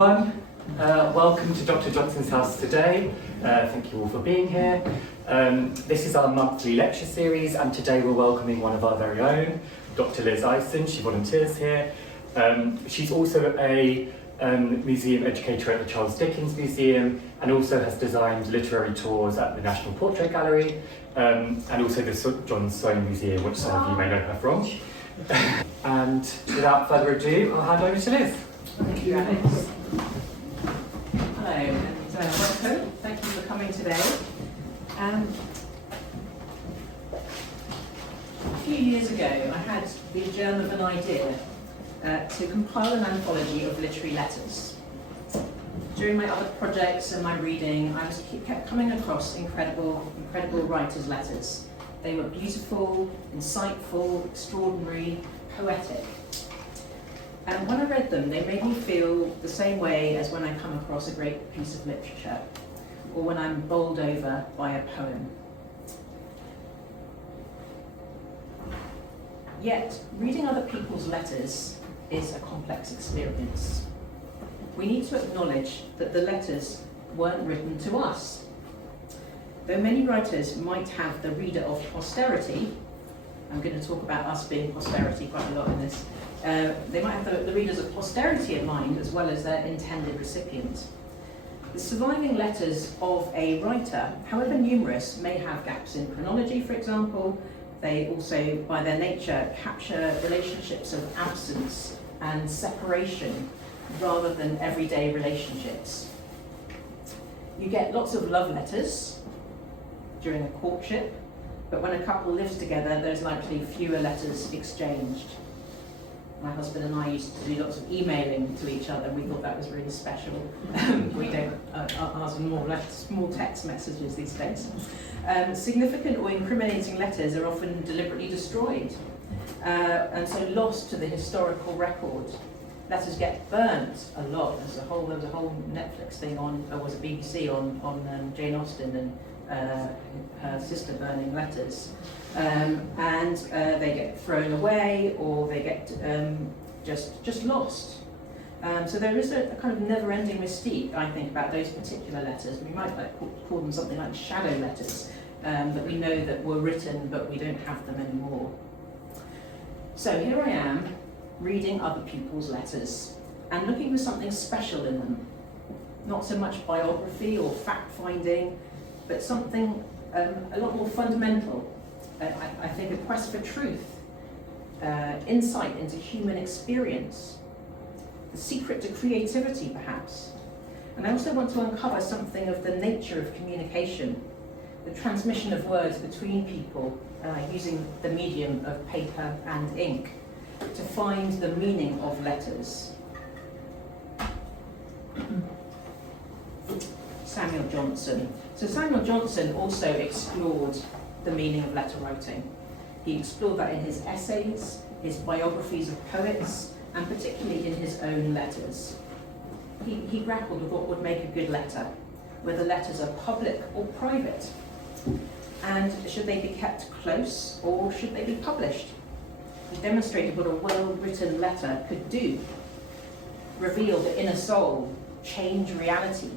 Welcome to Dr. Johnson's house today. Thank you all for being here. This is our monthly lecture series, and today we're welcoming one of our very own, Dr. Liz Ison. She volunteers here. She's also a museum educator at the Charles Dickens Museum, and also has designed literary tours at the National Portrait Gallery, and also the Soane Museum, which some of you may know her from. And without further ado, I'll hand over to Liz. Thank you, Alex. Hello, and welcome. Thank you for coming today. A few years ago, I had the germ of an idea to compile an anthology of literary letters. During my other projects and my reading, I kept coming across incredible writers' letters. They were beautiful, insightful, extraordinary, poetic. And when I read them, they made me feel the same way as when I come across a great piece of literature, or when I'm bowled over by a poem. Yet, reading other people's letters is a complex experience. We need to acknowledge that the letters weren't written to us. Though many writers might have the reader of posterity, I'm going to talk about us being posterity quite a lot in this, they might have the readers of posterity in mind as well as their intended recipient. The surviving letters of a writer, however numerous, may have gaps in chronology, for example. They also, by their nature, capture relationships of absence and separation rather than everyday relationships. You get lots of love letters during a courtship, but when a couple lives together, there's likely fewer letters exchanged. My husband and I used to do lots of emailing to each other. We thought that was really special. We don't ask for more like small text messages these days. Significant or incriminating letters are often deliberately destroyed and so lost to the historical record. Letters get burnt a lot. There was a whole Netflix thing on, or was it BBC, on Jane Austen and her sister burning letters. And they get thrown away, or they get just lost. So there is a kind of never-ending mystique, I think, about those particular letters. We might call them something like shadow letters, that we know that were written, but we don't have them anymore. So here I am, reading other people's letters, and looking for something special in them. Not so much biography or fact-finding, but something a lot more fundamental. I think a quest for truth, insight into human experience, the secret to creativity, perhaps. And I also want to uncover something of the nature of communication, the transmission of words between people using the medium of paper and ink, to find the meaning of letters. Samuel Johnson. So Samuel Johnson also explored the meaning of letter writing. He explored that in his essays, his biographies of poets, and particularly in his own letters. He grappled with what would make a good letter, whether letters are public or private, and should they be kept close or should they be published. He demonstrated what a well-written letter could do: reveal the inner soul, change reality,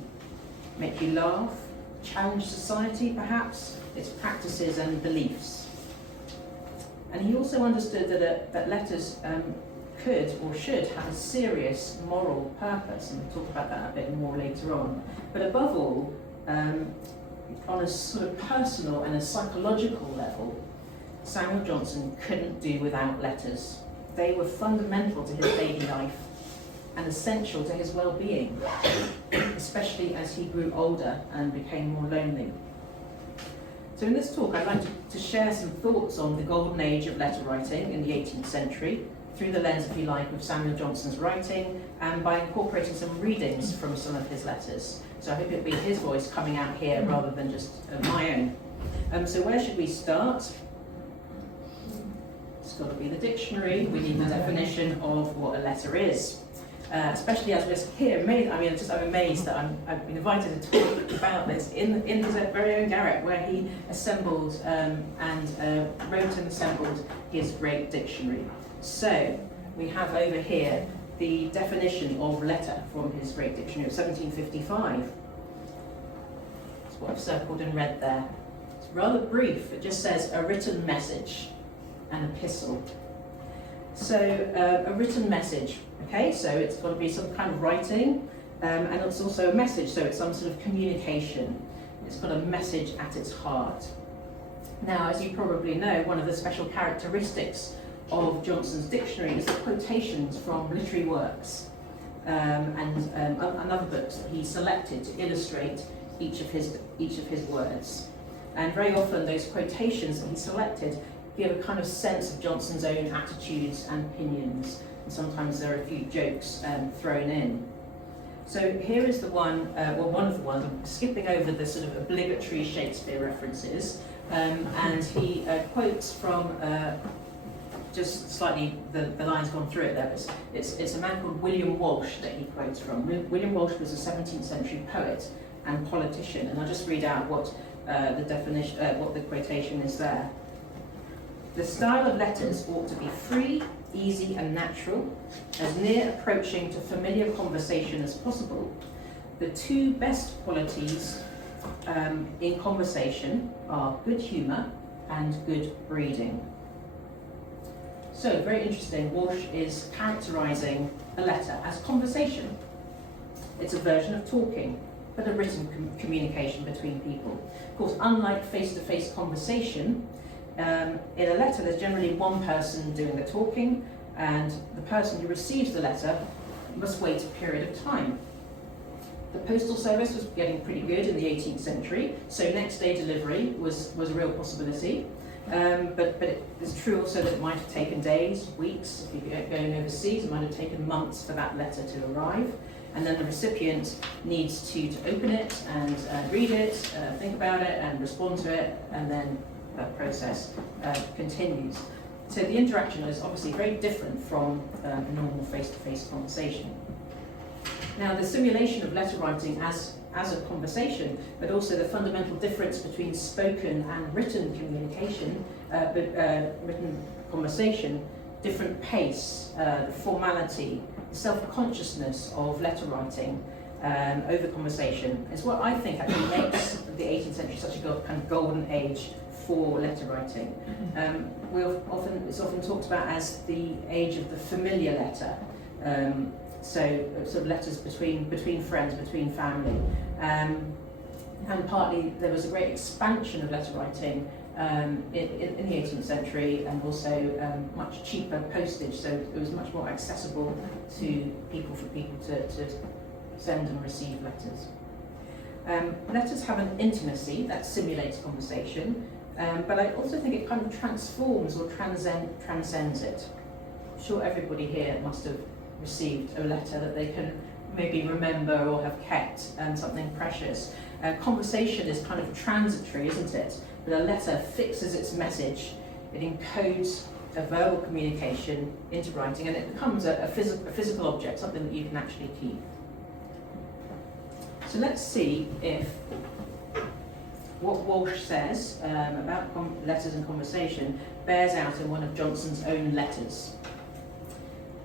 make you laugh, challenge society perhaps, its practices and beliefs. And he also understood that letters could or should have a serious moral purpose, and we'll talk about that a bit more later on. But above all, on a sort of personal and a psychological level, Samuel Johnson couldn't do without letters. They were fundamental to his daily life and essential to his well-being, especially as he grew older and became more lonely. So in this talk, I'd like to share some thoughts on the golden age of letter writing in the 18th century, through the lens, if you like, of Samuel Johnson's writing, and by incorporating some readings from some of his letters. So I hope it'll be his voice coming out here rather than just my own. So where should we start? It's got to be the dictionary. We need the definition of what a letter is. Especially as we're here, I'm amazed that I've been invited to talk about this in his very own garret, where he assembled and wrote and assembled his great dictionary. So we have over here the definition of letter from his great dictionary of 1755. That's what I've circled in red there. It's rather brief. It just says a written message, an epistle. So a written message, okay, so it's got to be some kind of writing, and it's also a message, so it's some sort of communication. It's got a message at its heart. Now, as you probably know, one of the special characteristics of Johnson's dictionary is the quotations from literary works and other books that he selected to illustrate each of his words. And very often those quotations that he selected give a kind of sense of Johnson's own attitudes and opinions, and sometimes there are a few jokes thrown in. So here is the one, one of the ones, I'm skipping over the sort of obligatory Shakespeare references, and he quotes from, just slightly, the line's gone through it there, but it's a man called William Walsh that he quotes from. William Walsh was a 17th century poet and politician, and I'll just read out what the definition, what the quotation is there. The style of letters ought to be free, easy and natural, as near approaching to familiar conversation as possible. The two best qualities in conversation are good humour and good breeding. So, very interesting, Walsh is characterising a letter as conversation. It's a version of talking, but a written communication between people. Of course, unlike face-to-face conversation, in a letter there's generally one person doing the talking, and the person who receives the letter must wait a period of time. The postal service was getting pretty good in the 18th century, so next day delivery was a real possibility. But it's true also that it might have taken days, weeks. If you're going overseas, it might have taken months for that letter to arrive. And then the recipient needs to open it and read it, think about it and respond to it, and then that process continues. So the interaction is obviously very different from a normal face-to-face conversation. Now, the simulation of letter writing as a conversation, but also the fundamental difference between spoken and written communication, written conversation, different pace, the formality, the self-consciousness of letter writing over conversation is what I think actually makes the 18th century such a kind of golden age for letter writing. It's often talked about as the age of the familiar letter. So sort of letters between friends, between family. And partly there was a great expansion of letter writing in the 18th century, and also much cheaper postage, so it was much more accessible to people for people to send and receive letters. Letters have an intimacy that simulates conversation, but I also think it kind of transforms or transcends it. I'm sure everybody here must have received a letter that they can maybe remember or have kept, and something precious. Conversation is kind of transitory, isn't it? But a letter fixes its message, it encodes a verbal communication into writing, and it becomes a physical object, something that you can actually keep. So let's see if what Walsh says about letters and conversation bears out in one of Johnson's own letters.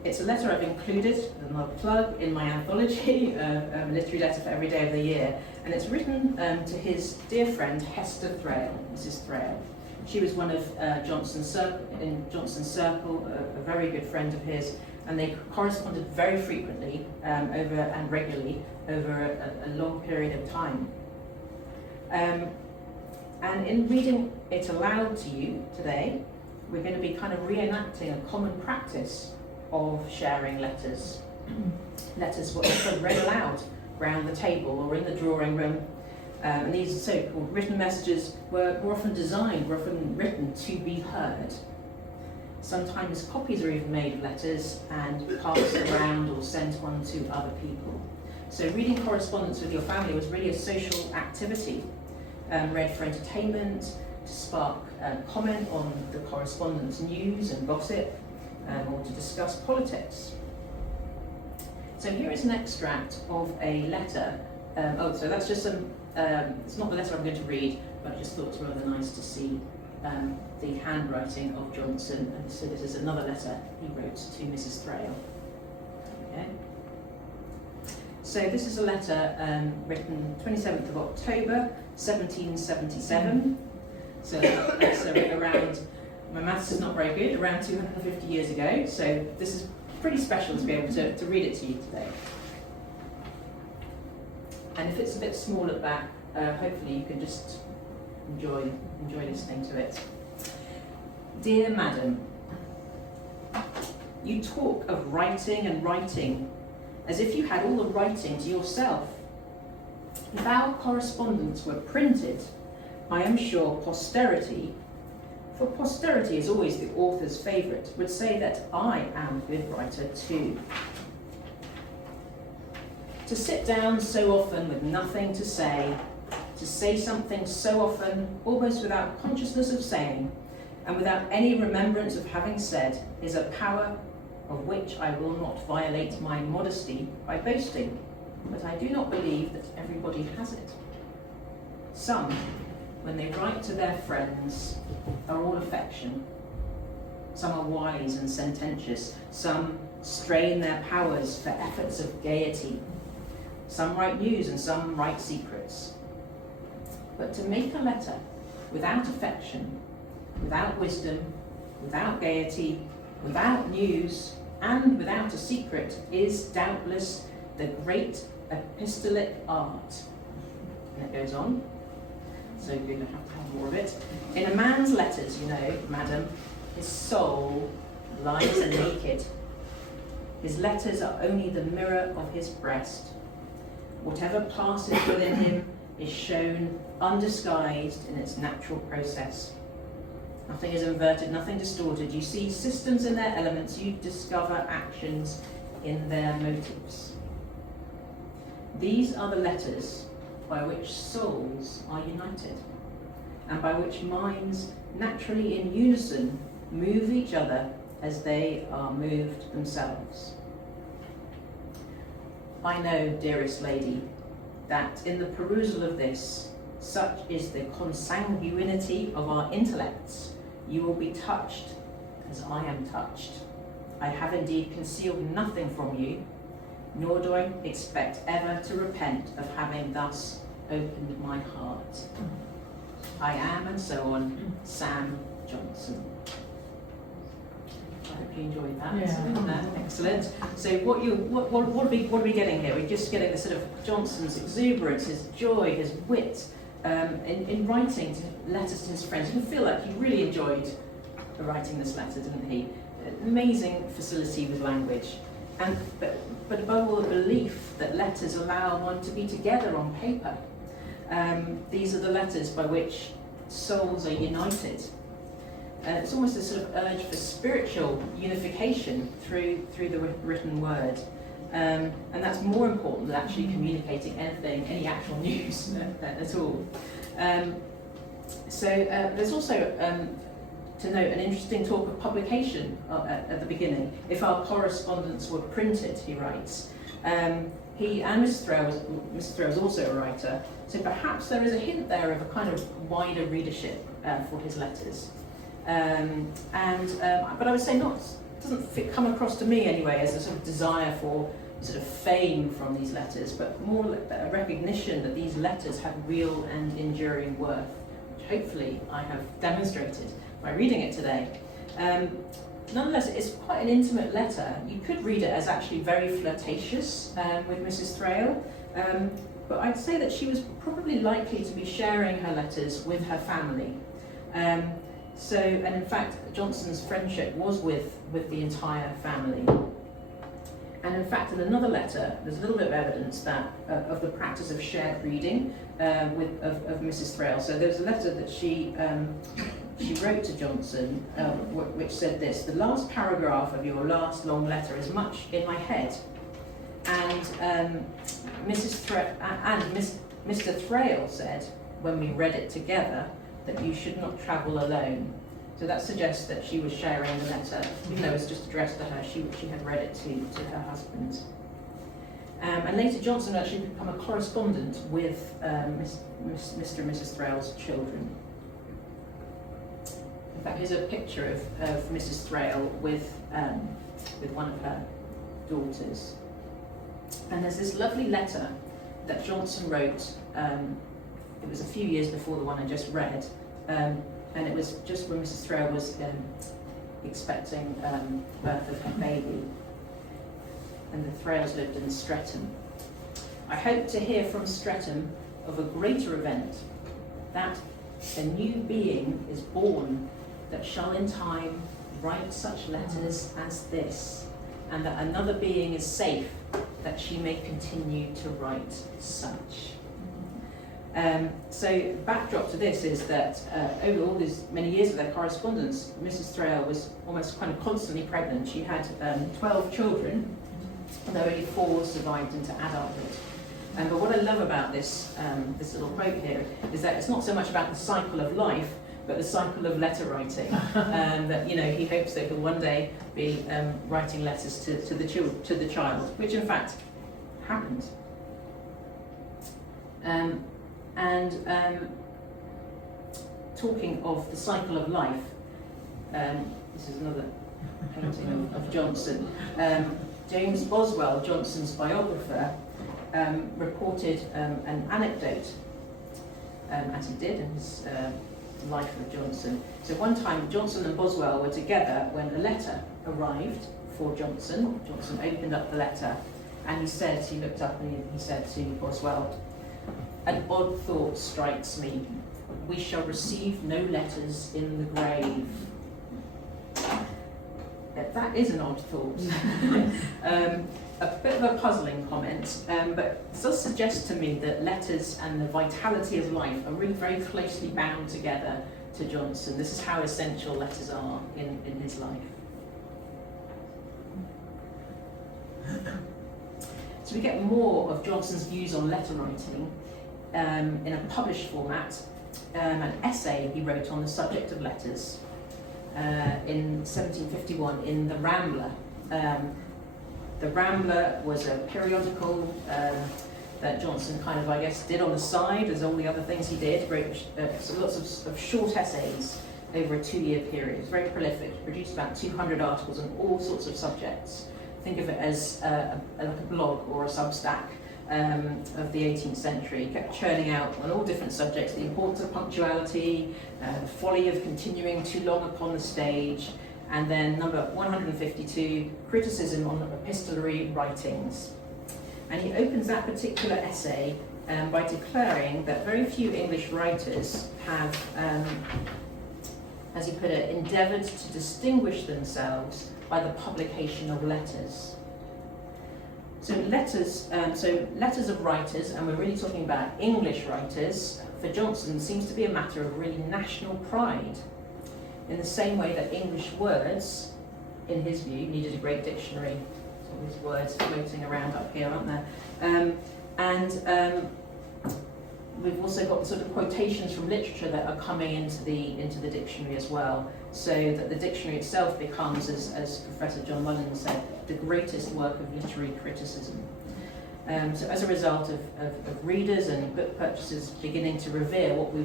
It's a letter I've included, another plug, in my anthology, a literary letter for every day of the year, and it's written to his dear friend Hester Thrale, Mrs. Thrale. She was one of Johnson's circle, a very good friend of his, and they corresponded very frequently and regularly over a long period of time. And in reading it aloud to you today, we're going to be kind of reenacting a common practice of sharing letters. Letters were often read aloud round the table or in the drawing room, and these so-called written messages were often written to be heard. Sometimes copies are even made of letters and passed around or sent on to other people. So reading correspondence with your family was really a social activity, read for entertainment, to spark comment on the correspondence news and gossip, or to discuss politics. So here is an extract of a letter. So that's just some, it's not the letter I'm going to read, but I just thought it was rather nice to see the handwriting of Johnson. And so this is another letter he wrote to Mrs. Thrale. Okay. So this is a letter written 27th of October, 1777. So that's around, my maths is not very good, around 250 years ago. So this is pretty special to be able to read it to you today. And if it's a bit small at the back, hopefully you can just enjoy listening to it. Dear Madam, you talk of writing and writing as if you had all the writing to yourself. If our correspondence were printed, I am sure posterity, for posterity is always the author's favourite, would say that I am a good writer too. To sit down so often with nothing to say something so often almost without consciousness of saying, and without any remembrance of having said, is a power of which I will not violate my modesty by boasting, but I do not believe that everybody has it. Some, when they write to their friends, are all affection. Some are wise and sententious. Some strain their powers for efforts of gaiety. Some write news and some write secrets. But to make a letter without affection, without wisdom, without gaiety, without news, and without a secret is doubtless the great epistolic art. And it goes on, so you're going to have more of it. In a man's letters, you know, madam, his soul lies naked. His letters are only the mirror of his breast. Whatever passes within him is shown undisguised in its natural process. Nothing is inverted, nothing distorted. You see systems in their elements, you discover actions in their motives. These are the letters by which souls are united, and by which minds, naturally in unison, move each other as they are moved themselves. I know, dearest lady, that in the perusal of this, such is the consanguinity of our intellects, you will be touched as I am touched. I have indeed concealed nothing from you, nor do I expect ever to repent of having thus opened my heart. I am, and so on, Sam Johnson. I hope you enjoyed that. Yeah. Excellent. So what are we getting here? We're just getting the sort of Johnson's exuberance, his joy, his wit, in writing letters to his friends. You can feel like he really enjoyed writing this letter, didn't he? Amazing facility with language. But above all, the belief that letters allow one to be together on paper. These are the letters by which souls are united. It's almost a sort of urge for spiritual unification through the written word. And that's more important than actually communicating anything, any actual news at all. So there's also, to note, an interesting talk of publication at the beginning. If our correspondence were printed, he writes. He and Mrs. Thrale was also a writer, so perhaps there is a hint there of a kind of wider readership for his letters. But I would say doesn't come across to me anyway as a sort of desire for sort of fame from these letters, but more a recognition that these letters have real and enduring worth, which hopefully I have demonstrated by reading it today. Nonetheless, it's quite an intimate letter. You could read it as actually very flirtatious with Mrs. Thrale, but I'd say that she was probably likely to be sharing her letters with her family. And in fact, Johnson's friendship was with the entire family. And in fact, in another letter, there's a little bit of evidence that of the practice of shared reading of Mrs. Thrale. So there's a letter that she wrote to Johnson, which said this: "The last paragraph of your last long letter is much in my head, and Mr. Thrale said when we read it together that you should not travel alone." So that suggests that she was sharing the letter, even though it was just addressed to her. She had read it to her husband. And later Johnson actually became a correspondent with Mr. and Mrs. Thrale's children. In fact, here's a picture of Mrs. Thrale with one of her daughters. And there's this lovely letter that Johnson wrote. It was a few years before the one I just read, and it was just when Mrs. Thrale was expecting birth of her baby, and the Thrales lived in Streatham. I hope to hear from Streatham of a greater event, that a new being is born that shall in time write such letters as this, and that another being is safe, that she may continue to write such. So backdrop to this is that over all these many years of their correspondence, Mrs. Thrale was almost kind of constantly pregnant. She had 12 children, although only 4 survived into adulthood. But what I love about this little quote here is that it's not so much about the cycle of life, but the cycle of letter writing. That he hopes that he'll one day be writing letters to the child, which in fact happened. Talking of the cycle of life, this is another painting of Johnson. James Boswell, Johnson's biographer, reported an anecdote, as he did in his life of Johnson. So one time Johnson and Boswell were together when a letter arrived for Johnson. Johnson opened up the letter and he looked up and he said to Boswell, "An odd thought strikes me. We shall receive no letters in the grave." That is an odd thought. A bit of a puzzling comment, but it does suggest to me that letters and the vitality of life are really very closely bound together to Johnson. This is how essential letters are in his life. So we get more of Johnson's views on letter writing in a published format, an essay he wrote on the subject of letters in 1751 in The Rambler. The Rambler was a periodical that Johnson kind of, I guess, did on the side, as all the other things he did. Wrote lots of short essays over a 2-year period. It was very prolific. He produced about 200 articles on all sorts of subjects. Think of it as like a blog or a Substack of the 18th century. He kept churning out on all different subjects: the importance of punctuality, the folly of continuing too long upon the stage, and then number 152, criticism on epistolary writings. And he opens that particular essay by declaring that very few English writers have, as he put it, endeavoured to distinguish themselves by the publication of letters. So letters of writers, and we're really talking about English writers, for Johnson seems to be a matter of really national pride, in the same way that English words, in his view, needed a great dictionary. All these words floating around up here, aren't there? We've also got sort of quotations from literature that are coming into the dictionary as well, so that the dictionary itself becomes, as Professor John Mullins said, the greatest work of literary criticism. So as a result of readers and book purchasers beginning to revere what we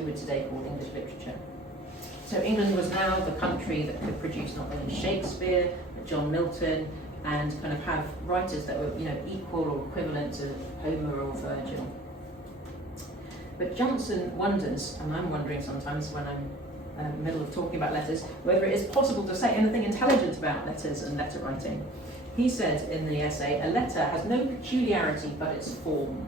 would today call English literature. So England was now the country that could produce not only Shakespeare, but John Milton, and kind of have writers that were equal or equivalent to Homer or Virgil. But Johnson wonders, and I'm wondering sometimes when I'm in the middle of talking about letters, whether it is possible to say anything intelligent about letters and letter writing. He said in the essay, "A letter has no peculiarity but its form."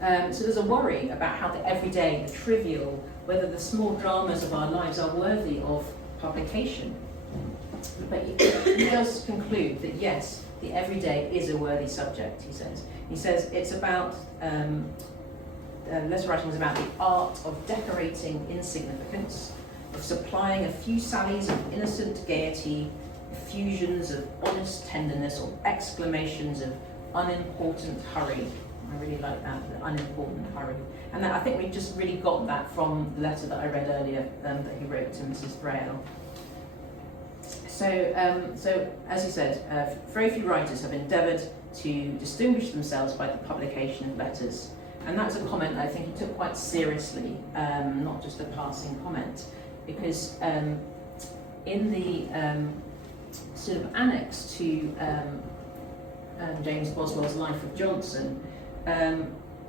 So there's a worry about how the everyday, the trivial, whether the small dramas of our lives are worthy of publication. But he does conclude that yes, the everyday is a worthy subject, he says. He says it's about, letter writing is about the art of decorating insignificance, of supplying a few sallies of innocent gaiety, effusions of honest tenderness, or exclamations of unimportant hurry. I really like that, the unimportant hurry. And I think we just really got that from the letter that I read earlier that he wrote to Mrs. Thrale. So as he said, very few writers have endeavoured to distinguish themselves by the publication of letters. And that's a comment I think he took quite seriously, not just a passing comment, because in the sort of annex to James Boswell's Life of Johnson,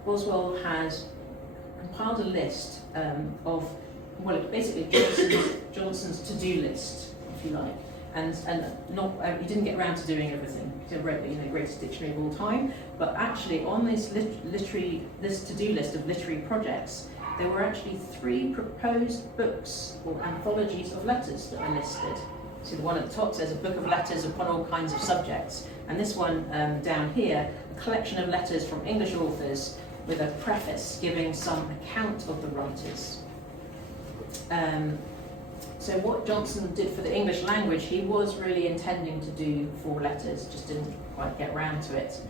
Boswell had compiled a list of, well, basically Johnson's to-do list, if you like, and not he didn't get around to doing everything. He wrote the greatest dictionary of all time, but actually on this to-do list of literary projects, there were actually 3 proposed books or anthologies of letters that are listed. So the one at the top says a book of letters upon all kinds of subjects, and this one down here, a collection of letters from English authors with a preface giving some account of the writers. So what Johnson did for the English language, he was really intending to do for letters, just didn't quite get around to it.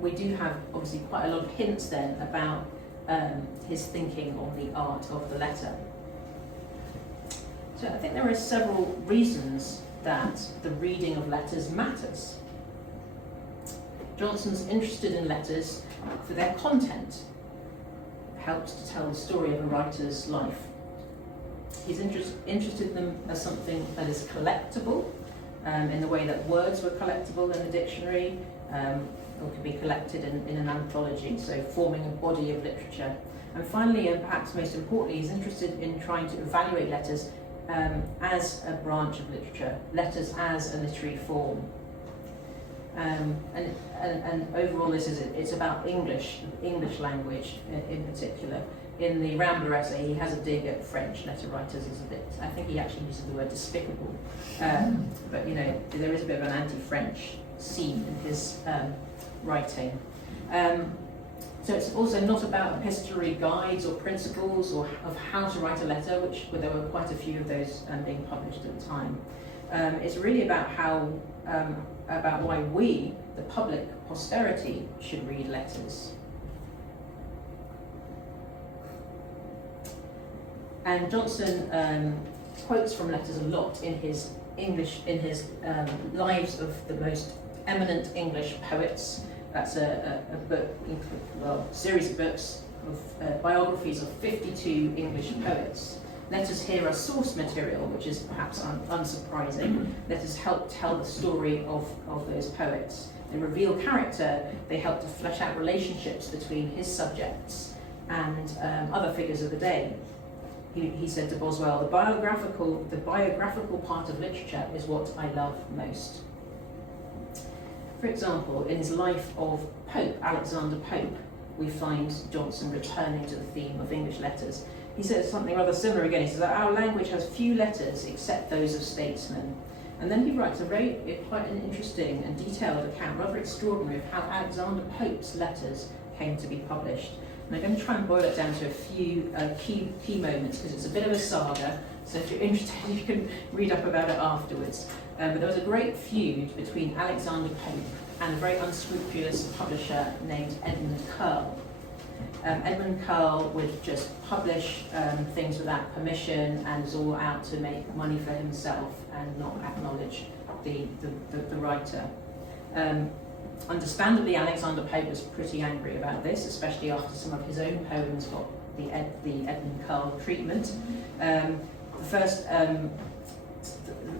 We do have obviously quite a lot of hints then about his thinking on the art of the letter. So I think there are several reasons that the reading of letters matters. Johnson's interested in letters for their content, helps to tell the story of a writer's life. He's interested in them as something that is collectible, in the way that words were collectible in the dictionary, or could be collected in an anthology, so forming a body of literature. And finally, and perhaps most importantly, he's interested in trying to evaluate letters as a branch of literature, letters as a literary form. And overall, it's about English language in particular. In the Rambler essay, he has a dig at French letter writers as a bit. I think he actually uses the word despicable, but there is a bit of an anti-French scene in his writing. So it's also not about epistolary guides or principles or of how to write a letter, which there were quite a few of those being published at the time. It's really about about why we, the public, posterity, should read letters. And Johnson quotes from letters a lot in his lives of the most eminent English poets. That's a book, series of books of biographies of 52 English poets. Letters here are source material, which is perhaps unsurprising. Letters help tell the story of those poets. They reveal character, they help to flesh out relationships between his subjects and other figures of the day. He said to Boswell, the biographical part of literature is what I love most. For example, in his life of Pope, Alexander Pope, we find Johnson returning to the theme of English letters. He says something rather similar again. He says that our language has few letters except those of statesmen. And then he writes quite an interesting and detailed account, rather extraordinary, of how Alexander Pope's letters came to be published. And I'm going to try and boil it down to a few key moments, because it's a bit of a saga, so if you're interested you can read up about it afterwards. But there was a great feud between Alexander Pope and a very unscrupulous publisher named Edmund Curll. Edmund Curll would just publish things without permission and was all out to make money for himself and not acknowledge the writer. Understandably, Alexander Pope was pretty angry about this, especially after some of his own poems got the Edmund Curll treatment.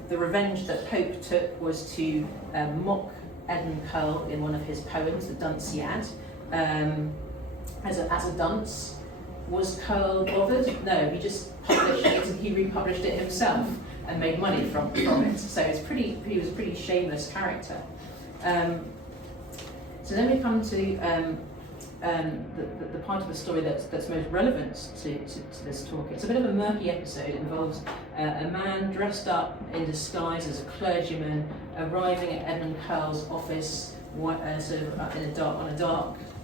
The revenge that Pope took was to mock Edmund Curll in one of his poems, the Dunciad, as a dunce. Was Curll bothered? No, he just published it, he republished it himself and made money from it. So he was a pretty shameless character. So then we come to the part of the story that's most relevant to this talk. It's a bit of a murky episode. It involves a man dressed up in disguise as a clergyman arriving at Edmund Curll's office on a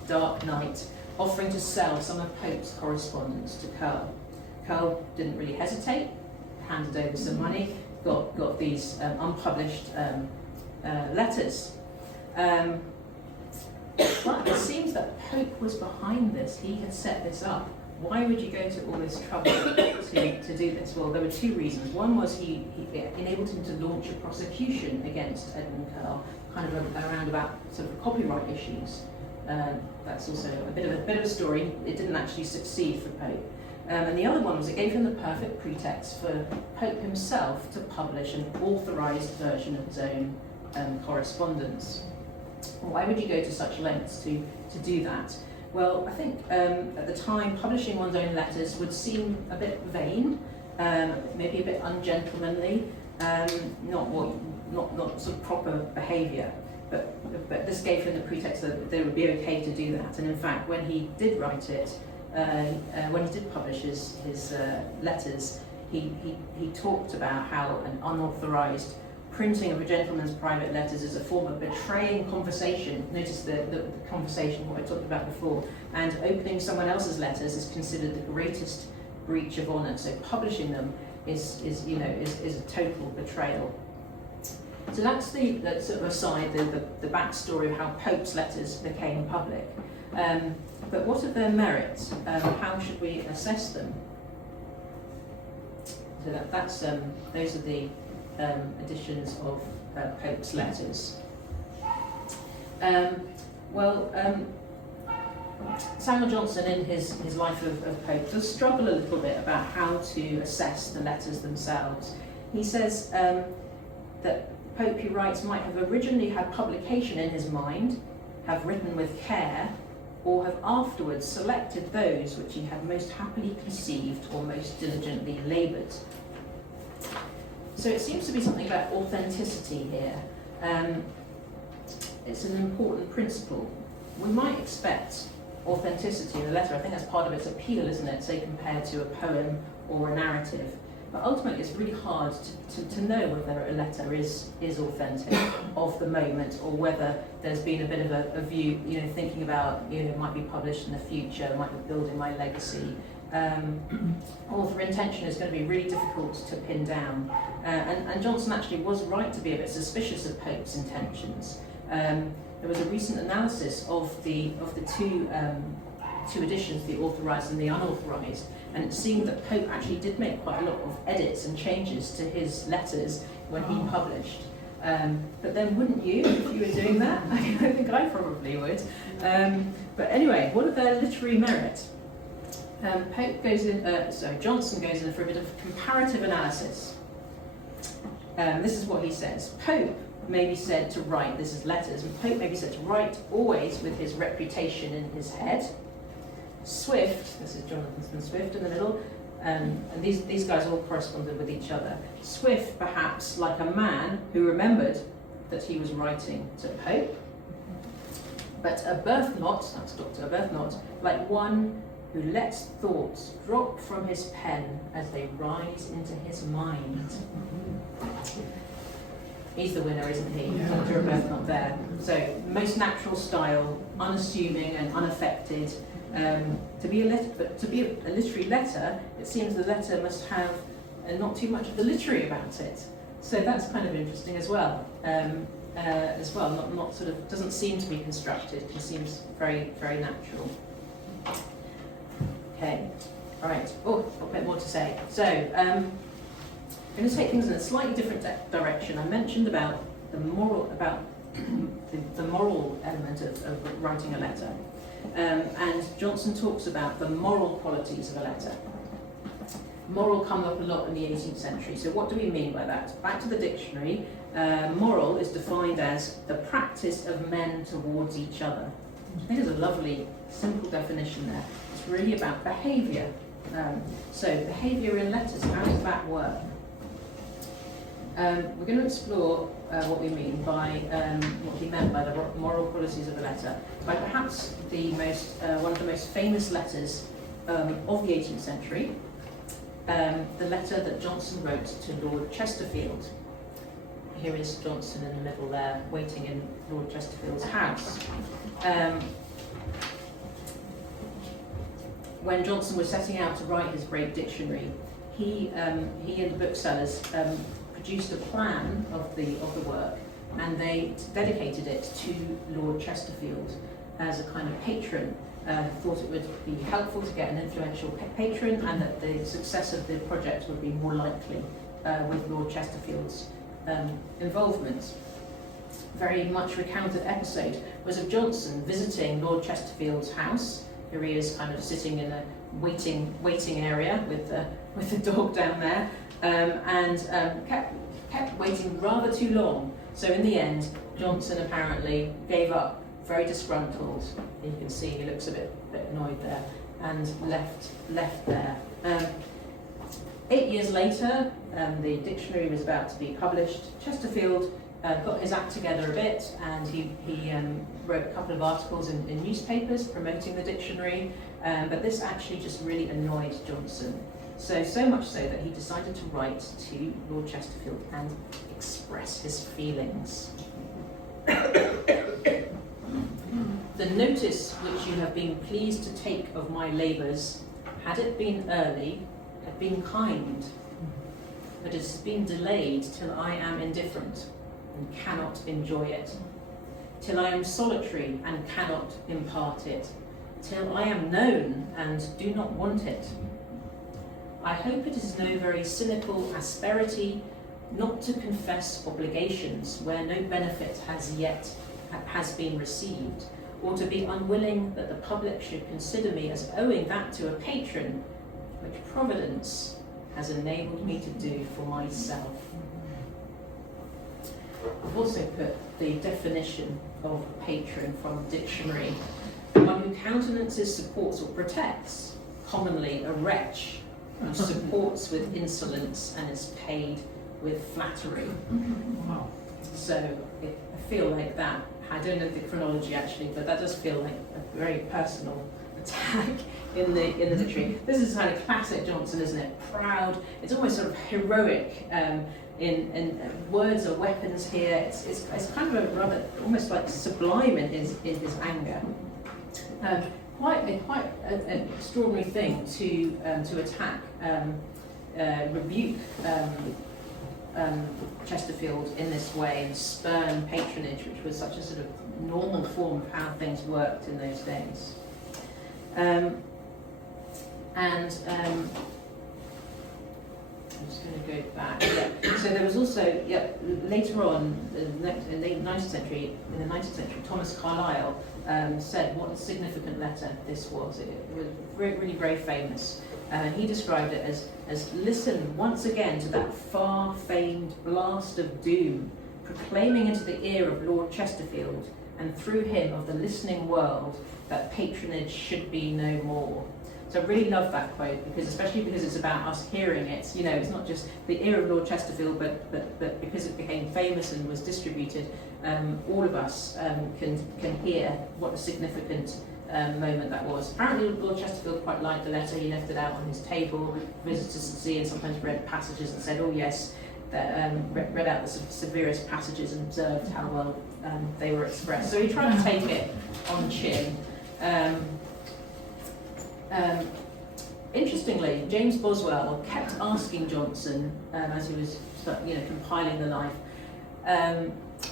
dark night, offering to sell some of Pope's correspondence to Curll. Curll didn't really hesitate, handed over some money, got these unpublished letters. But it seems that Pope was behind this. He had set this up. Why would you go to all this trouble to do this? Well, there were two reasons. One was he enabled him to launch a prosecution against Edmund Curll, kind of around about sort of copyright issues. That's also a bit of a story. It didn't actually succeed for Pope. And the other one was it gave him the perfect pretext for Pope himself to publish an authorised version of his own correspondence. Why would you go to such lengths to do that? Well, I think at the time, publishing one's own letters would seem a bit vain, maybe a bit ungentlemanly, not sort of proper behaviour. But this gave him the pretext that they would be okay to do that. And in fact, when he did write it, when he did publish his letters, he talked about how an unauthorised printing of a gentleman's private letters is a form of betraying conversation. Notice the conversation, what I talked about before. And opening someone else's letters is considered the greatest breach of honour. So publishing them is a total betrayal. So that's the sort of aside, the backstory of how Pope's letters became public. But what are their merits? How should we assess them? So that's those are the editions of Pope's letters. Samuel Johnson, in his life of Pope, does struggle a little bit about how to assess the letters themselves. He says that Pope, he writes, might have originally had publication in his mind, have written with care, or have afterwards selected those which he had most happily conceived or most diligently laboured. So it seems to be something about authenticity here. It's an important principle. We might expect authenticity in a letter. I think that's part of its appeal, isn't it? Say compared to a poem or a narrative. But ultimately it's really hard to know whether a letter is authentic of the moment, or whether there's been a bit of a view, thinking about, it might be published in the future, might be building my legacy. Author intention is going to be really difficult to pin down. And Johnson actually was right to be a bit suspicious of Pope's intentions. There was a recent analysis of the two editions, the authorised and the unauthorised, and it seemed that Pope actually did make quite a lot of edits and changes to his letters when he published. But then wouldn't you, if you were doing that? I think I probably would. But anyway, what are their literary merit? Johnson goes in for a bit of comparative analysis. This is what he says. Pope may be said to write, this is letters, and Pope may be said to write always with his reputation in his head. Swift, this is Jonathan Swift in the middle, and these guys all corresponded with each other. Swift, perhaps, like a man who remembered that he was writing to Pope, but Arbuthnot, that's Dr. Arbuthnot, like one who lets thoughts drop from his pen as they rise into his mind. He's the winner, isn't he? Yeah. Dr. Arbuthnot there. So, most natural style, unassuming and unaffected. To be a literary letter, it seems the letter must have not too much of the literary about it. So that's kind of interesting as well. Not sort of, doesn't seem to be constructed. It seems very, very natural. Okay, all right. Oh, I've got a bit more to say. So, I'm going to take things in a slightly different direction. I mentioned about the moral element of writing a letter. And Johnson talks about the moral qualities of a letter. Moral comes up a lot in the 18th century. So what do we mean by that? Back to the dictionary, moral is defined as the practice of men towards each other. I think there's a lovely, simple definition there. It's really about behaviour. So behaviour in letters, how does that work? We're going to explore what we mean by what he meant by the moral qualities of a letter, by perhaps one of the most famous letters of the 18th century, the letter that Johnson wrote to Lord Chesterfield. Here is Johnson in the middle there, waiting in Lord Chesterfield's house. When Johnson was setting out to write his great dictionary, he and the booksellers produced a plan of the work, and they dedicated it to Lord Chesterfield as a kind of patron. Thought it would be helpful to get an influential patron, and that the success of the project would be more likely with Lord Chesterfield's involvement. Very much recounted episode was of Johnson visiting Lord Chesterfield's house. Here he is, kind of sitting in a waiting area with the dog down there, and kept kept waiting rather too long. So in the end, Johnson apparently gave up, very disgruntled. You can see he looks a bit annoyed there, and left there. 8 years later, the dictionary was about to be published. Chesterfield got his act together a bit, and he wrote a couple of articles in newspapers promoting the dictionary, but this actually just really annoyed Johnson. So much so that he decided to write to Lord Chesterfield and express his feelings. The notice which you have been pleased to take of my labours, had it been early, had been kind, but it has been delayed till I am indifferent and cannot enjoy it, till I am solitary and cannot impart it, till I am known and do not want it. I hope it is no very cynical asperity not to confess obligations where no benefit has been received, or to be unwilling that the public should consider me as owing that to a patron which Providence has enabled me to do for myself. I've also put the definition of patron from the dictionary: one who countenances, supports, or protects, commonly a wretch, who supports with insolence and is paid with flattery. Wow. So I feel like that, I don't know the chronology actually, but that does feel like a very personal attack in the dictionary. This is kind of classic Johnson, isn't it? Proud, it's almost sort of heroic in words or weapons here. It's kind of a rather, almost like sublime in his anger. Quite an extraordinary thing to attack, rebuke Chesterfield in this way, and spurn patronage, which was such a sort of normal form of how things worked in those days. I'm just going to go back. Yeah. So there was also, later on, in the 19th century, Thomas Carlyle said what a significant letter this was. It was really very famous. He described it as listen once again to that far-famed blast of doom, proclaiming into the ear of Lord Chesterfield, and through him of the listening world, that patronage should be no more. So I really love that quote, especially because it's about us hearing it. You know, it's not just the ear of Lord Chesterfield, but because it became famous and was distributed, all of us can hear what a significant moment that was. Apparently Lord Chesterfield quite liked the letter. He left it out on his table, visitors to see, and sometimes read passages and said, oh yes, read out the severest passages and observed how well they were expressed. So he tried to take it on chin. Interestingly, James Boswell kept asking Johnson, as he was compiling the life,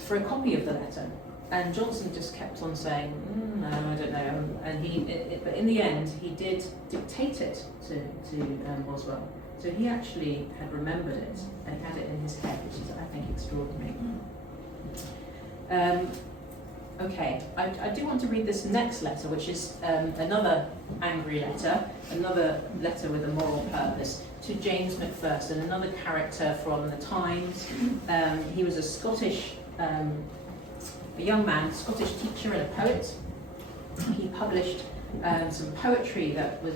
for a copy of the letter. And Johnson just kept on saying, no, I don't know. And but in the end, he did dictate it to Boswell. So he actually had remembered it and had it in his head, which is, I think, extraordinary. Okay, I do want to read this next letter, which is another angry letter, another letter with a moral purpose, to James Macpherson, another character from the Times. He was a Scottish, a young man, Scottish teacher and a poet. He published some poetry that was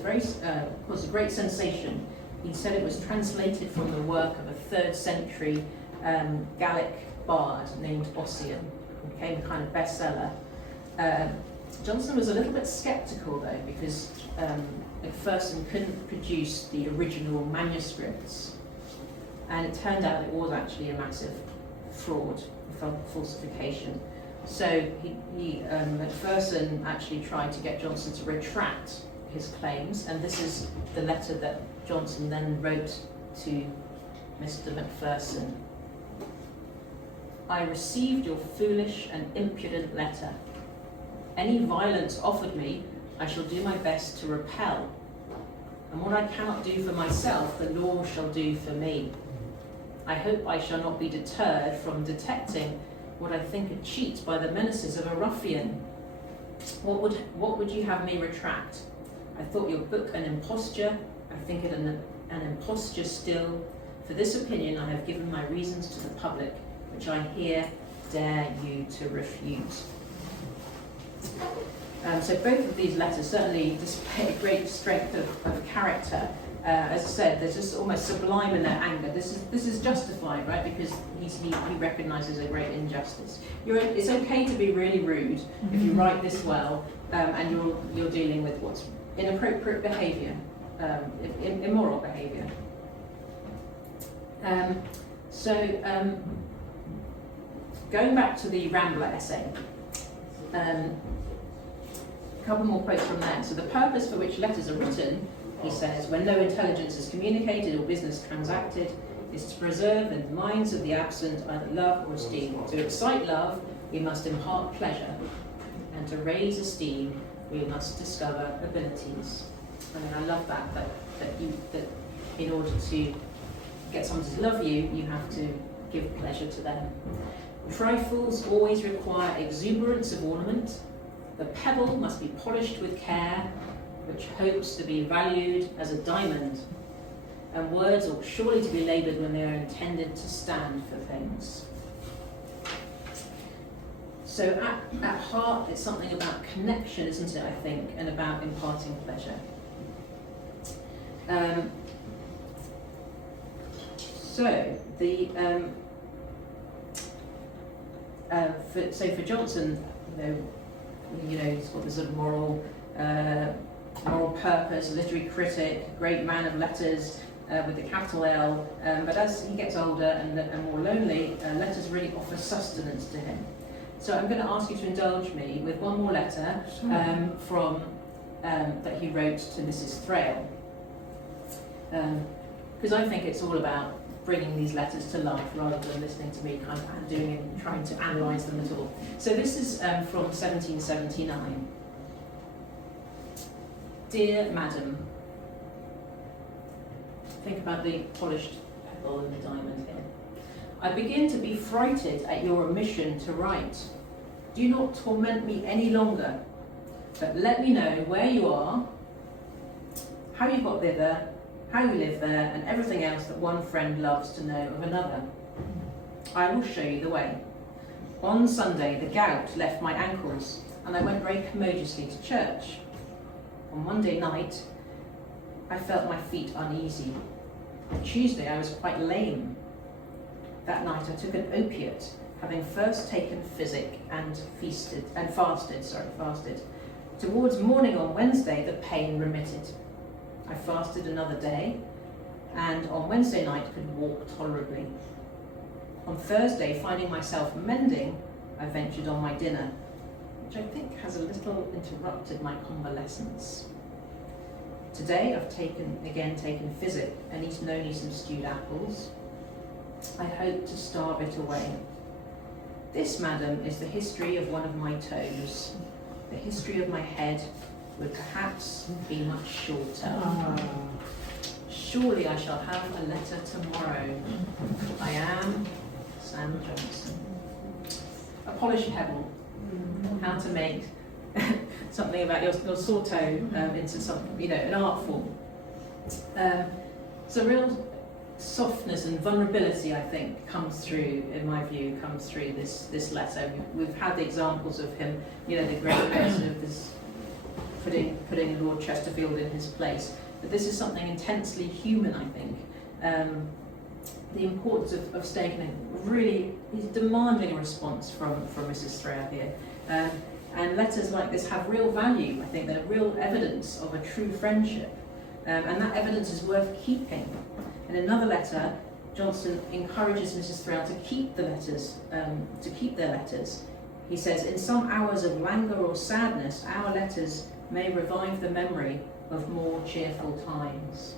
was a great sensation. He said it was translated from the work of a 3rd century Gaelic bard named Ossian. Became a kind of bestseller. Johnson was a little bit sceptical though, because Macpherson couldn't produce the original manuscripts, and it turned out it was actually a massive fraud, falsification. So Macpherson actually tried to get Johnson to retract his claims, and this is the letter that Johnson then wrote to Mr. Macpherson. I received your foolish and impudent letter. Any violence offered me, I shall do my best to repel. And what I cannot do for myself, the law shall do for me. I hope I shall not be deterred from detecting what I think a cheat by the menaces of a ruffian. What would you have me retract? I thought your book an imposture. I think it an imposture still. For this opinion I have given my reasons to the public, which I here dare you to refute. So both of these letters certainly display a great strength of character. As I said, they're just almost sublime in their anger. This is justified, right? Because he recognises a great injustice. It's okay to be really rude if you write this well, and you're dealing with what's inappropriate behaviour, immoral behaviour. Going back to the Rambler essay, a couple more quotes from there. So the purpose for which letters are written, he says, when no intelligence is communicated or business transacted, is to preserve in the minds of the absent either love or esteem. To excite love, we must impart pleasure, and to raise esteem, we must discover abilities. I mean, I love that in order to get someone to love you, you have to give pleasure to them. Trifles always require exuberance of ornament. The pebble must be polished with care, which hopes to be valued as a diamond. And words ought surely to be laboured when they are intended to stand for things. So at heart, it's something about connection, isn't it, I think, and about imparting pleasure. For Johnson, he's got this sort of moral purpose, literary critic, great man of letters with a capital L. But as he gets older and more lonely, letters really offer sustenance to him. So I'm going to ask you to indulge me with one more letter from that he wrote to Mrs. Thrale, because I think it's all about bringing these letters to life rather than listening to me kind of doing it and trying to analyse them at all. So this is from 1779. Dear Madam, think about the polished pebble and the diamond here. I begin to be frighted at your omission to write. Do not torment me any longer, but let me know where you are, how you got thither, how you live there, and everything else that one friend loves to know of another. I will show you the way. On Sunday, the gout left my ankles, and I went very commodiously to church. On Monday night, I felt my feet uneasy. On Tuesday, I was quite lame. That night, I took an opiate, having first taken physic and fasted. Towards morning on Wednesday, the pain remitted. I fasted another day, and on Wednesday night could walk tolerably. On Thursday, finding myself mending, I ventured on my dinner, which I think has a little interrupted my convalescence. Today I've taken physic and eaten only some stewed apples. I hope to starve it away. This, madam, is the history of one of my toes. The history of my head would perhaps be much shorter. Surely I shall have a letter tomorrow. I am Sam Johnson. A polished pebble. How to make something about your sore toe into something, an art form. So real softness and vulnerability, I think, comes through, in my view, this letter. We've had the examples of him, the great person of this, putting Lord Chesterfield in his place. But this is something intensely human, I think. The importance of staying connected. Really, he's demanding a response from Mrs. Thrale here. And letters like this have real value, I think. They're real evidence of a true friendship. And that evidence is worth keeping. In another letter, Johnson encourages Mrs. Thrale to keep their letters. He says, in some hours of languor or sadness, our letters may revive the memory of more cheerful times.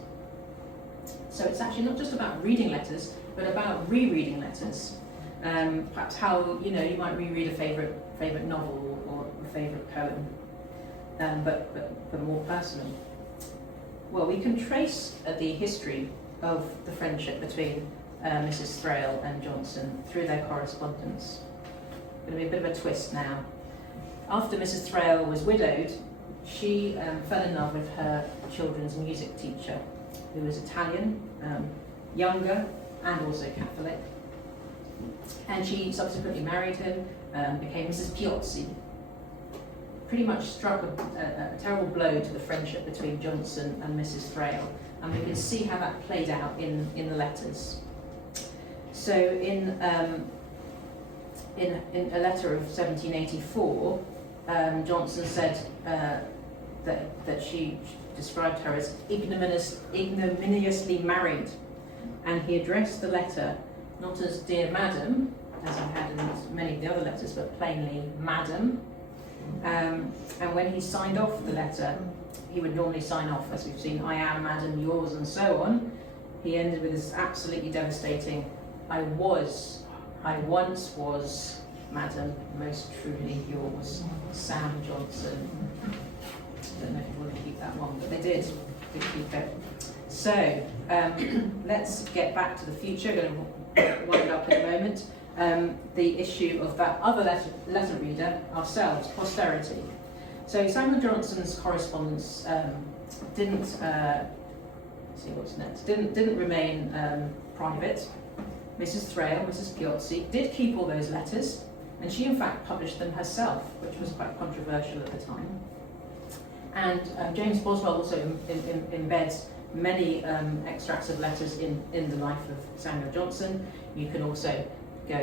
So it's actually not just about reading letters, but about rereading letters. Perhaps how, you might reread a favourite novel or a favourite poem, but more personal. Well, we can trace the history of the friendship between Mrs. Thrale and Johnson through their correspondence. Going to be a bit of a twist now. After Mrs. Thrale was widowed, she fell in love with her children's music teacher, who was Italian, younger, and also Catholic. And she subsequently married him, became Mrs. Piozzi. Pretty much struck a terrible blow to the friendship between Johnson and Mrs. Thrale, and we can see how that played out in the letters. So in a letter of 1784, Johnson said that she described her as ignominiously married, and he addressed the letter not as "Dear Madam," as he had in many of the other letters, but plainly "Madam." And when he signed off the letter, he would normally sign off, as we've seen, "I am, Madam, yours," and so on. He ended with this absolutely devastating, I once was, Madam, most truly yours, Sam Johnson. I don't know if you want to keep that one, but they did keep it. So, let's get back to the future. We're going to wind up in a moment. The issue of that other letter reader, ourselves, posterity. So Samuel Johnson's correspondence didn't remain private. Mrs. Thrale, Mrs. Piozzi, did keep all those letters, and she in fact published them herself, which was quite controversial at the time. And James Boswell also embeds many extracts of letters in the life of Samuel Johnson. You can also go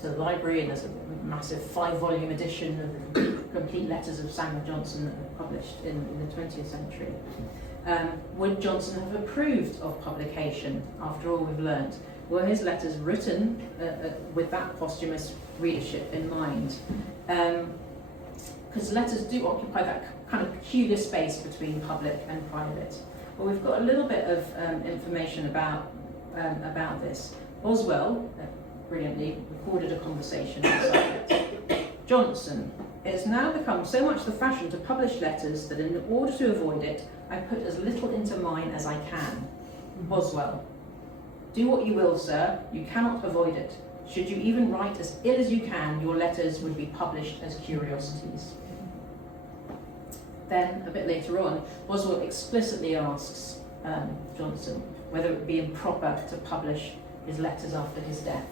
to the library, and there's a massive 5-volume edition of the complete letters of Samuel Johnson that were published in the 20th century. Would Johnson have approved of publication, after all we've learnt? Were his letters written with that posthumous readership in mind? Because letters do occupy that kind of peculiar space between public and private. Well, we've got a little bit of information about this. Boswell brilliantly recorded a conversation on the subject. Johnson: "It has now become so much the fashion to publish letters that in order to avoid it, I put as little into mine as I can." Boswell: "Do what you will, sir, you cannot avoid it. Should you even write as ill as you can, your letters would be published as curiosities." Then, a bit later on, Boswell explicitly asks Johnson whether it would be improper to publish his letters after his death.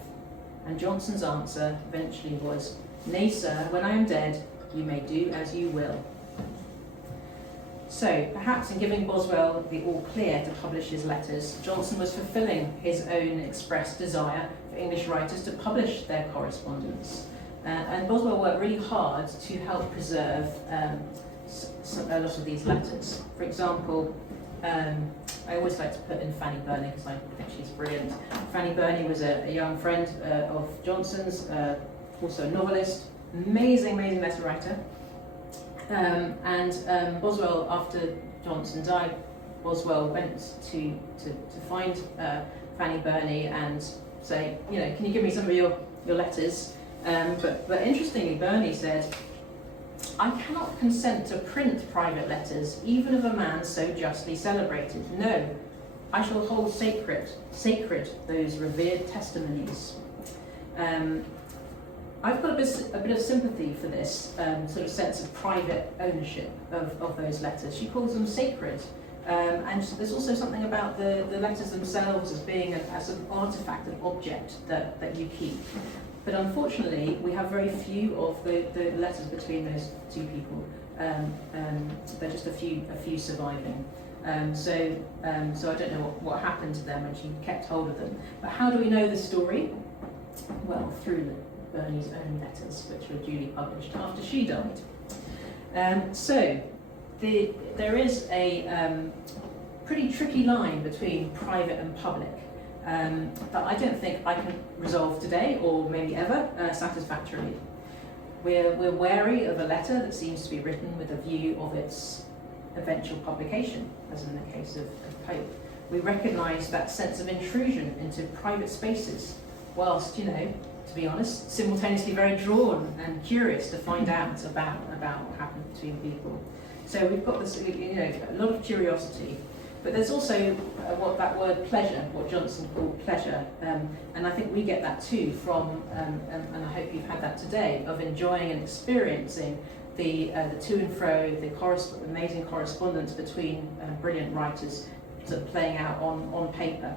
And Johnson's answer eventually was, "Nay, sir, when I am dead, you may do as you will." So, perhaps in giving Boswell the all clear to publish his letters, Johnson was fulfilling his own expressed desire for English writers to publish their correspondence. And Boswell worked really hard to help preserve a lot of these letters. For example, I always like to put in Fanny Burney because I think she's brilliant. Fanny Burney was a young friend of Johnson's, also a novelist, amazing letter writer. And Boswell, after Johnson died, Boswell went to find Fanny Burney and say, can you give me some of your letters? But interestingly, Burney said, "I cannot consent to print private letters, even of a man so justly celebrated. No, I shall hold sacred those revered testimonies." I've got a bit of sympathy for this sort of sense of private ownership of those letters. She calls them sacred. And there's also something about the letters themselves as being a sort of artifact, an object that you keep. But unfortunately, we have very few of the letters between those two people. There are just a few surviving. So I don't know what happened to them when she kept hold of them. But how do we know the story? Well, through Burney's own letters, which were duly published after she died. There is a pretty tricky line between private and public that I don't think I can resolve today, or maybe ever, satisfactorily. We're wary of a letter that seems to be written with a view of its eventual publication, as in the case of Pope. We recognise that sense of intrusion into private spaces, whilst, to be honest, simultaneously very drawn and curious to find out about what happened between people. So we've got this, a lot of curiosity. But there's also what that word pleasure, what Johnson called pleasure, and I think we get that too from, and I hope you've had that today, of enjoying and experiencing the to and fro, the amazing correspondence between brilliant writers sort of playing out on paper.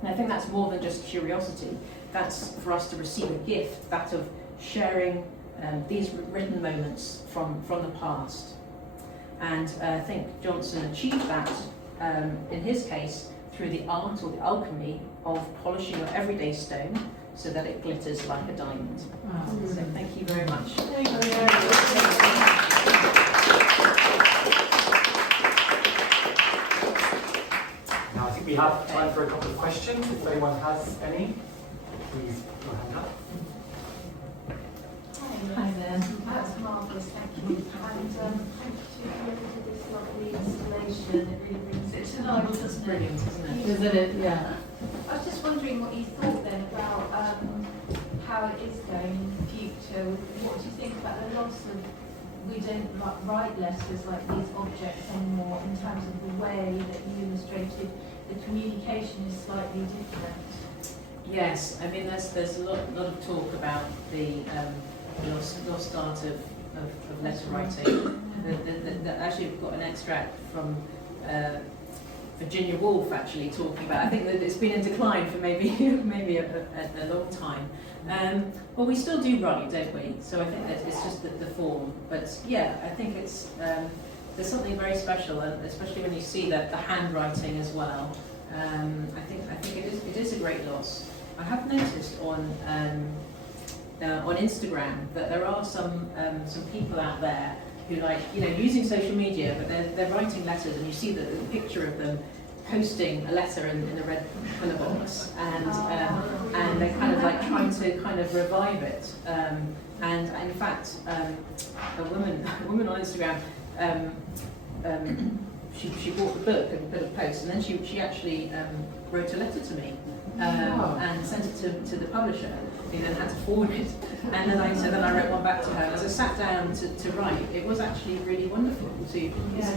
And I think that's more than just curiosity. That's for us to receive a gift, that of sharing these written moments from the past. And I think Johnson achieved that, in his case, through the art or the alchemy of polishing your everyday stone so that it glitters like a diamond. Wow. So thank you very much. Thank you very much. Now I think we have time for a couple of questions. If anyone has any, please put your hand up. Hi there. That's marvellous, thank you. And thank you to whoever did this lovely installation. It really brings it to life, That's doesn't it? brilliant, isn't it? Isn't it? Yeah. I was just wondering what you thought then about how it is going in the future. What do you think about the loss of, we don't write letters like these objects anymore in terms of the way that you illustrated, the communication is slightly different. Yes, I mean there's a lot of talk about the lost art of letter writing. Actually, we've got an extract from Virginia Woolf actually talking about. I think that it's been in decline for maybe a long time. Well, we still do write, don't we? So I think that it's just the form. But yeah, I think it's there's something very special, and especially when you see the handwriting as well. I think it is a great loss. I have noticed on Instagram that there are some people out there who using social media, but they're writing letters, and you see the picture of them posting a letter in a red pillar box, and they're kind of trying to revive it. And in fact, a woman on Instagram, she bought the book and put a post, and then she actually wrote a letter to me and sent it to the publisher, who then had to forward it. And then I wrote one back to her. And as I sat down to write, it was actually really wonderful. It's a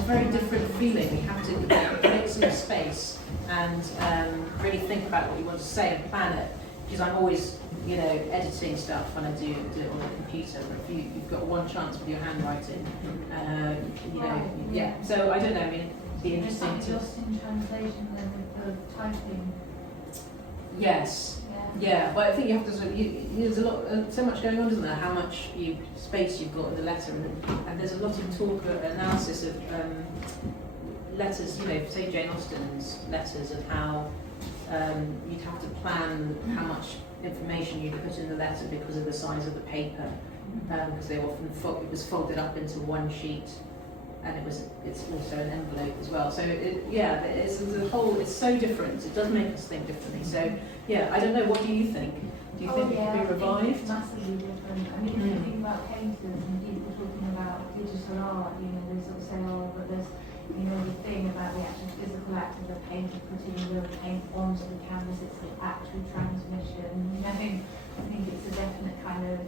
very different feeling. You have to take some space and really think about what you want to say and plan it. Because I'm always, editing stuff when I do it on the computer. But if you've got one chance with your handwriting, yeah. So I don't know. I mean, it'd be interesting to. Lost in translation then with the typing. Yes. Yeah, but I think you have to there's a lot, so much going on, isn't there? How much space you've got in the letter, and there's a lot of talk, analysis of letters. Say Jane Austen's letters, and how you'd have to plan how much information you'd put in the letter because of the size of the paper, because they often it was folded up into one sheet, and it's also an envelope as well. So it's so different. It does make us think differently. So yeah, I don't know. What do you think? Do you think it could be revived? It's massively different. I mean, if you think about painters and people talking about digital art, they sort of say, but there's, the thing about the actual physical act of the painter putting the paint onto the canvas, it's the actual transmission. I think it's a definite kind of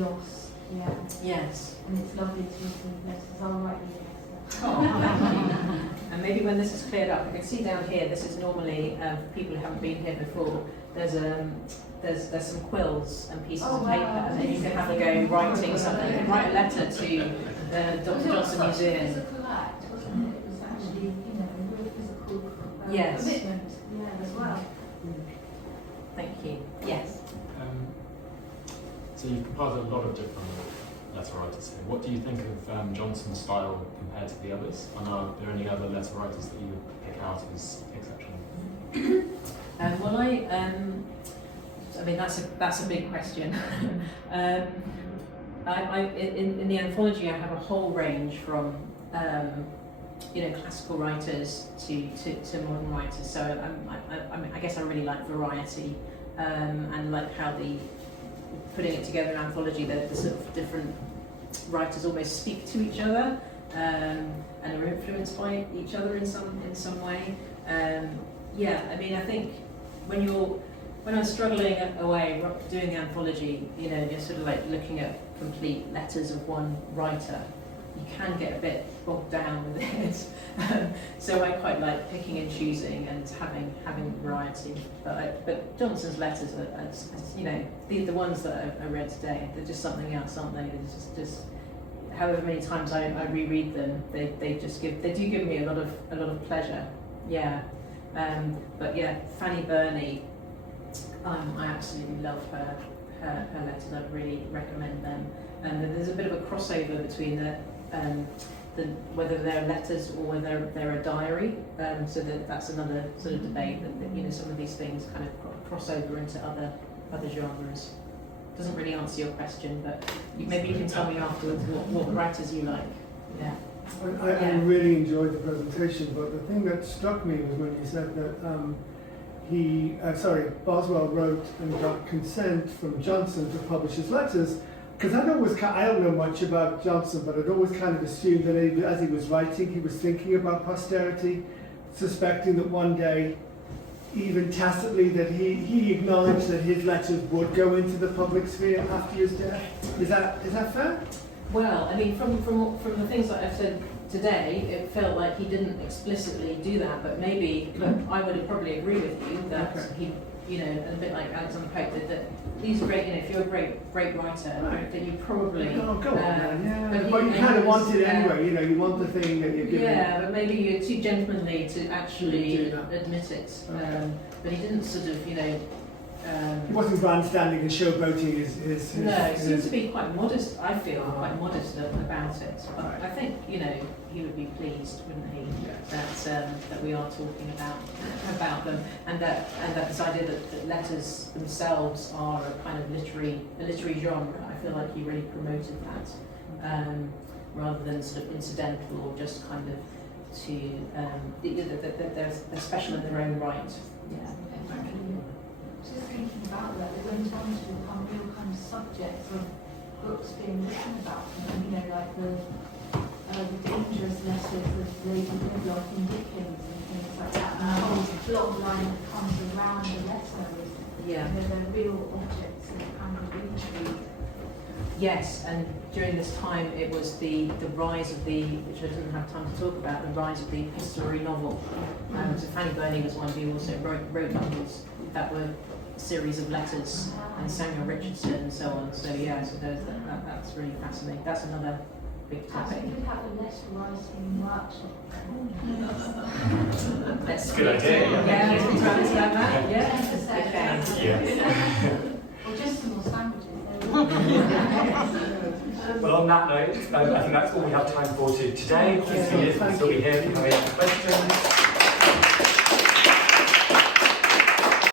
loss. Yeah. Yes. And it's lovely to receive letters. I'll write you letters. Oh. And maybe when this is cleared up, I can see down here. This is normally for people who haven't been here before. There's some quills and pieces of paper, and then you can have a go writing something. You can write a letter to the Dr. Johnson Museum. It was a physical act, wasn't it? It was actually, a real physical Yes. commitment. Yeah, as well. Thank you. Yes. So you've compiled a lot of different letter writers here. What do you think of Johnson's style compared to the others? And are there any other letter writers that you would pick out as exceptional? Well, I mean that's a big question. In the anthology, I have a whole range from classical writers to modern writers. So I guess I really like variety, and like how putting it together in anthology, the sort of different writers almost speak to each other, and are influenced by each other in some way. I mean, I think when I was struggling away doing the anthology, just sort of looking at complete letters of one writer, you can get a bit bogged down with it. So I quite like picking and choosing and having variety. But Johnson's letters are the ones that I read today, they're just something else, aren't they? It's just however many times I reread them, they do give me a lot of pleasure. Yeah. But yeah, Fanny Burney, I absolutely love her letters. I'd really recommend them. And there's a bit of a crossover between whether they're letters or whether they're a diary. So that's another sort of debate that some of these things kind of cross over into other genres. Doesn't really answer your question, but maybe you can tell me afterwards what writers you like. Yeah. I really enjoyed the presentation, but the thing that struck me was when you said that Boswell wrote and got consent from Johnson to publish his letters, because I don't know much about Johnson, but I'd always kind of assumed that as he was writing, he was thinking about posterity, suspecting that one day, even tacitly, that he acknowledged that his letters would go into the public sphere after his death. Is that fair? Well, I mean, from the things that I've said today, it felt like he didn't explicitly do that, but maybe I would probably agree with you that he, a bit like Alexander Pope, that he's great. If you're a great writer, then you probably. Oh, go on, man. But you kind of want it anyway. You want the thing that you're giving. Yeah, but maybe you're too gentlemanly to actually admit it. Okay. But he didn't sort of, he wasn't grandstanding and showboating his no, he seemed to be quite modest, I feel, quite modest about it. But I think, he would be pleased, wouldn't he, that we are talking about them, and that this idea that letters themselves are a kind of literary genre. I feel like he really promoted that, rather than sort of incidental or just kind of they're special in their own right. Yeah. Just thinking about that, it went on to become real kind of subjects of books being written about them, like the dangerous letters of Lady Pebble in Dickens and things like that, and the whole blog line that comes around the letter is, they're real objects of kind of intrigue. Yes, and during this time it was the rise of which I didn't have time to talk about, the rise of the epistolary novel. So Fanny Burney was one who also wrote novels that were a series of letters, and Samuel Richardson and so on. So that's really fascinating. That's another big topic. We could have a letter writing workshop. That's a good idea. Yeah, let's be trying to about that. Yeah. Okay. Yeah. Or just some more sandwiches. Well, on that note, I think that's all we have time for today. Please, Liz will still be here if you have any questions.